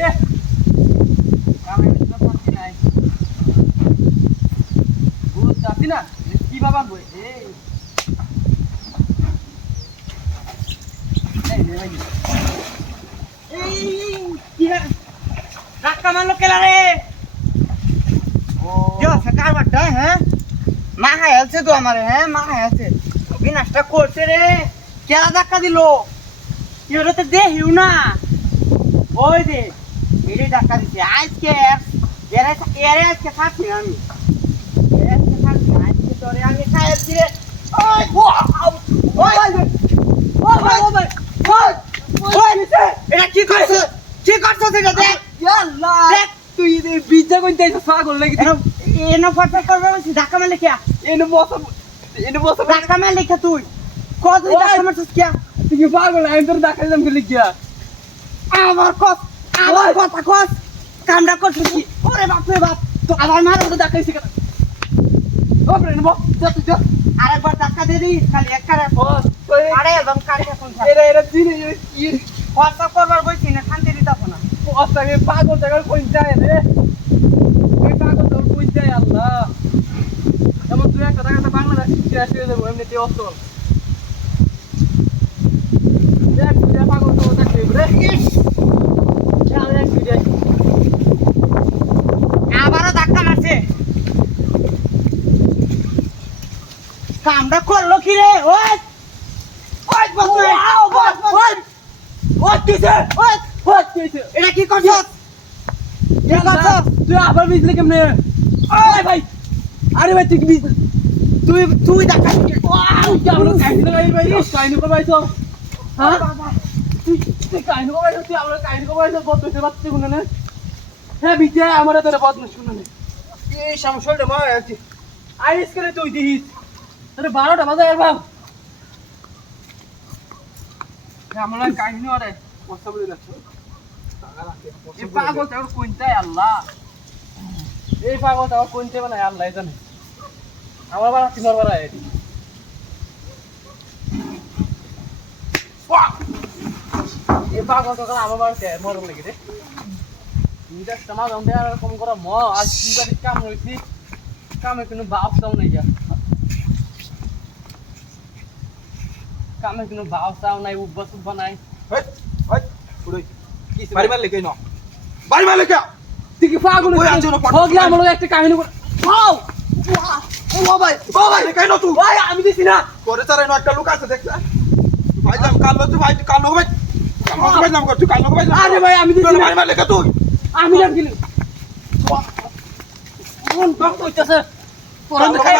রে কামে তো শান্তি নাই বুঝ যাতি না কি বাবা বই এই এই রে ভাই এই কি ধাক্কা মারলো কেলা রে ও जो सरकार बट्टा है माँ है से तो हमारे हैं माँ है से अभी नाश्ता करते रे কেলা ধাক্কা দিলো এরা তো দেহিও না ওই দে मेरे धक्का दीजिए आज के एरे आज के साथ में हम एरे के साथ में आज के तो आगे शायद से ओए এটা কি করছ এটা দেখ ইয়াল্লা দেখ তুই এই বিদ্যা কইতে আইছ পাগল লাগি এনো ফটো করবে বলছি ধাক্কা মারলে কি এনে বস ধাক্কা মারলে কি তুই কত ধাক্কা মারছিস কি তুই কি পাগল আমি তোর ধাক্কা দিলাম কি লিখিয়া আমার কথা কস কামড়া করছিস কি ওরে বাপ রে বাপ তো আবার মার তো ধাক্কা দিছি কেন ও প্রেম বস যা তুই যা আরেকবার ধাক্কা দিয়ে দিস খালি একবারে ও তুই আরে এবং কাটে কোন এরা দিনে কি কথা করবার বলছি না শান্তি দিতাছ না অস্তাকে পাগল জায়গার কই যায় রে এই পাগল তোর কই যায় আল্লাহ এমন তুই একটা জায়গাতে বাংলাদেশ ক্র্যাশ হয়ে যাবো এমনিতে অচল দেখ তুই পাগল তো দেখবি রে আবারও ধাক্কা মারছে কামড়া করলো কি রে ওই ওই বস ওই ওই কিসে ওই কিসে এটা কি করছস কি করছস তুই আবার বিজলি কেমনে ওই ভাই আরে ভাই তুই বিজলি তুই ধাক্কা দিলি তুই কি আমরা কাহিনী ভাই ভাই কাহিনী করবাইছ হ্যাঁ তুই কাহিনী করবাইছ তুই আমরা কাহিনী করবাইছ বদমাইশ বাচ্চা গুলো না হ্যাঁ বিজয় আমরা তোর বদমাইশ গুলো না এই সমস্যাটা মা আছে আইস করে তুই দিস তোর 12টা বাজে আর ভাব আমরা কাহিনী ওরে কথা বলে যাচ্ছ এই পাগল তোর কোনটা আল্লাহ এই পাগল তোর কোনটা মানে আল্লাহ জানে আমার বাড়া তিনবার বাড়া এটি এই পাগল তোর আমার বাড়াতে মরম লাগে রে নিটা সমাজ আমাদের আর কম করা ম আজ দুবার কাম হইছি কামে কোনো বাপ দাও নাই যা কামে কোনো বাপ দাও নাই উব্বাস উব্বা নাই হেই হেই পুরো কি বাড়ি মারলে কেন বাড়ি মারলে কে তুই কি পাগল ওই আনছো না হোক না আমার একটা কাহিনী করে বাও ও ভাই কেন তুই ভাই আমি দিছি না করে তার এনে একটা লোক আছে দেখছ ভাই জাম কালো তুই ভাই কালো ভাই কালো ভাই নাম কর তুই কালো ভাই আরে ভাই আমি দিছি না বাড়ি মারলে কে তুই আমি না গেলি কোন ডক্টর কইতাছে তোরা কালো ভাই